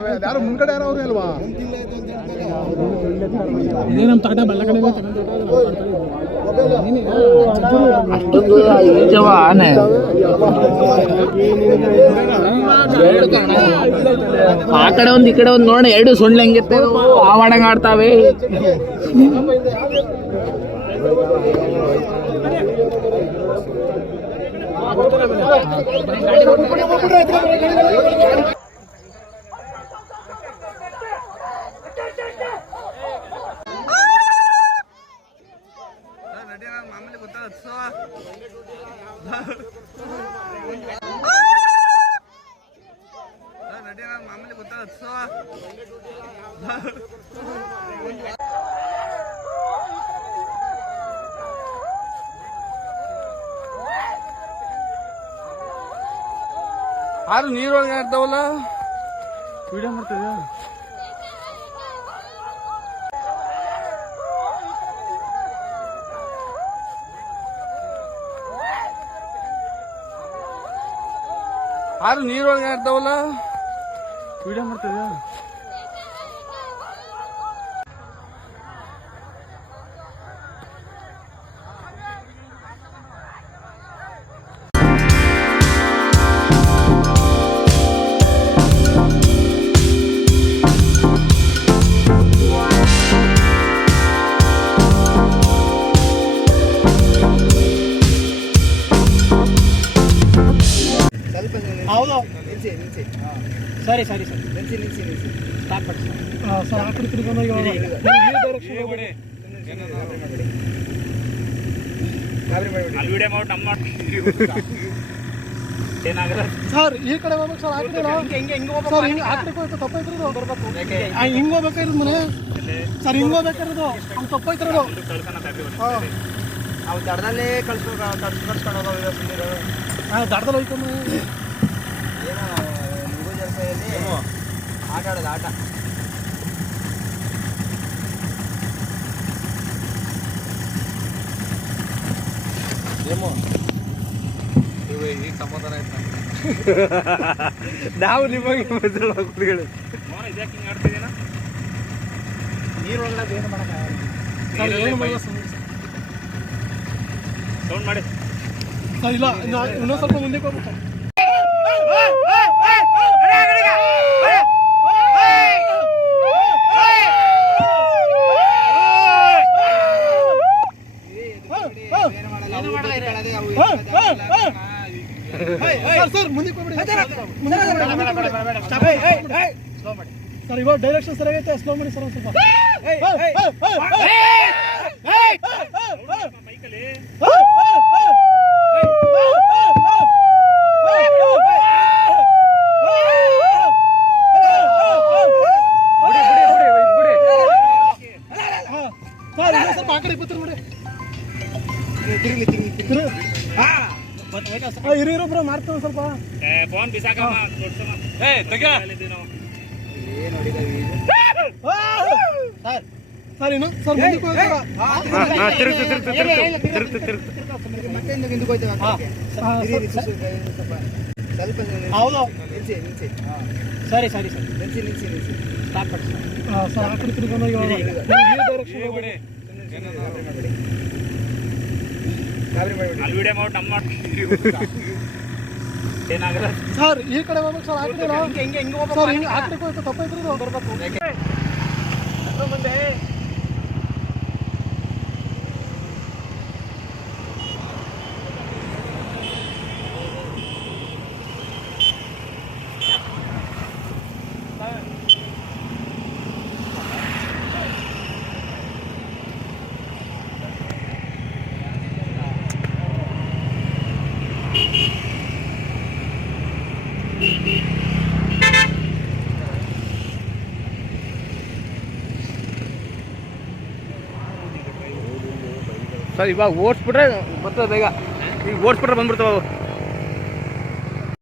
ಯಾರು ಮುಂದ್ಗಡೆ ಯಾರು ಅವ್ರು ಅಲ್ವಾ? ಇದೇ ನಮ್ಮ ತಾಟ ಬಲ್ಲ ಕಡೆ ಅಷ್ಟೊಂದು ಆನೆ ಆ ಕಡೆ ಒಂದು ಈ ಕಡೆ ಒಂದು ನೋಡ ಎರಡು ಸುಳ್ಳು ಹೆಂಗಿತ್ತೆ ಆವಾಡಂಗ ಆಡ್ತಾವೆ. ಮಾಮೂಲಿ ಗೊತ್ತಾಗ ಮಾಮೂಲಿ ಗೊತ್ತಾಗ ಆರು ನೀರೊಳಗೆ ಇರ್ತಾವಲ್ಲ ವಿಡಿಯೋ ಮಾಡ್ತಿದ್ಯಾ? ಆರು ನೀರೊಳಗೆ ಇರ್ತಾವಲ್ಲ ವಿಡಿಯೋ ಮಾಡ್ತಿದ್ಯಾ? ಹೌದು ಸರಿ ಸರಿ ಸರ್ ಸ್ಟಾರ್ಟ್ ಮಾಡಿ ಸರ್ ಆ ಕಡೆ ತಿರ್ಕೊಂಡು ಸರ್ ಈ ಕಡೆ ಹೋಗ್ಬೇಕು ಸರ್. ಆ ಕಡೆ ಸರ್ ಹಿಂಗೆ ಆ ಕಡೆ ಹೋಯ್ತು ತಪ್ಪೈತಿರೋದು ಹಿಂಗೆ ಹೋಗ್ಬೇಕಾಗಿರೋದು ಮನೆ ಸರ್ ಹಿಂಗೆ ಹೋಗ್ಬೇಕಾಗಿರೋದು ಅವ್ನು ತಪ್ಪೈತಿರೋದು ನಾವು ದಡದಲ್ಲೇ ಕಳ್ಸ್ಕೊಂಡು ಹೋಗೋ ಹಾಂ ದಡದಲ್ಲಿ ಹೋಯ್ತು ಏನೋ ಮುಗು ಜರ್ಸೆಯಲ್ಲಿ ಆಟ ಆಡೋದು ಆಟ. ಈಗ ಸಮಾಧಾನ ಆಯ್ತು ನಾವು ನಿಮಗೆ ನೀರೊಳಗಡೆ ಏನು ಮಾಡೋಕ್ಕಾಗಲ್ಲ. ಸೌಂಡ್ ಮಾಡಿ ಸರ್ ಇಲ್ಲ ಇನ್ನೊಂದು ಸ್ವಲ್ಪ ಮುಂದಕ್ಕೆ ಹೋಗ್ಬೇಕು. ಸರ್ ಮುಂದಕ್ಕೆ ಸರ್ ಇವಾಗ ಡೈರೆಕ್ಷನ್ ಸರಿಯಾಗೈತೆ ಸ್ಲೋ ಮಾಡಿ ಸರ್ ಒಂದು ಸ್ವಲ್ಪ. ಸ್ವಲ್ಪ ಆ ಕಡೆ ಬರ್ತೀರಿ ನೋಡಿ ಇರೋ ಮಾಡ್ತೀವಿ ಸ್ವಲ್ಪ ಸರ್ ಇನ್ನು ಸರ್ ಹೌದು ಸರಿ ಸರಿ ಸರ್ ಸ್ಟಾರ್ಟ್ ಮಾಡಿ ಸರ್ ಆ ಕಡೆ ತಿರ್ಕೊಂಡು ಸರ್ ಈ ಕಡೆ ಹೋಗ್ಬೇಕು ಸರ್. ಆ ಕಡೆ ಸರ್ ಹಿಂಗೆ ಆ ಕಡೆ ಹೋಯ್ತು ತಪ್ಪೈತಿರೋದು ಬರ್ಬೇಕು ಮುಂದೆ ಸರ್ ಇವಾಗ ಓಡಿಸ್ಬಿಟ್ರೆ ಬರ್ತದೆ ಬೇಗ. ಈಗ ಓಡಿಸ್ಬಿಟ್ರೆ ಬಂದ್ಬಿಡ್ತಾವೆ.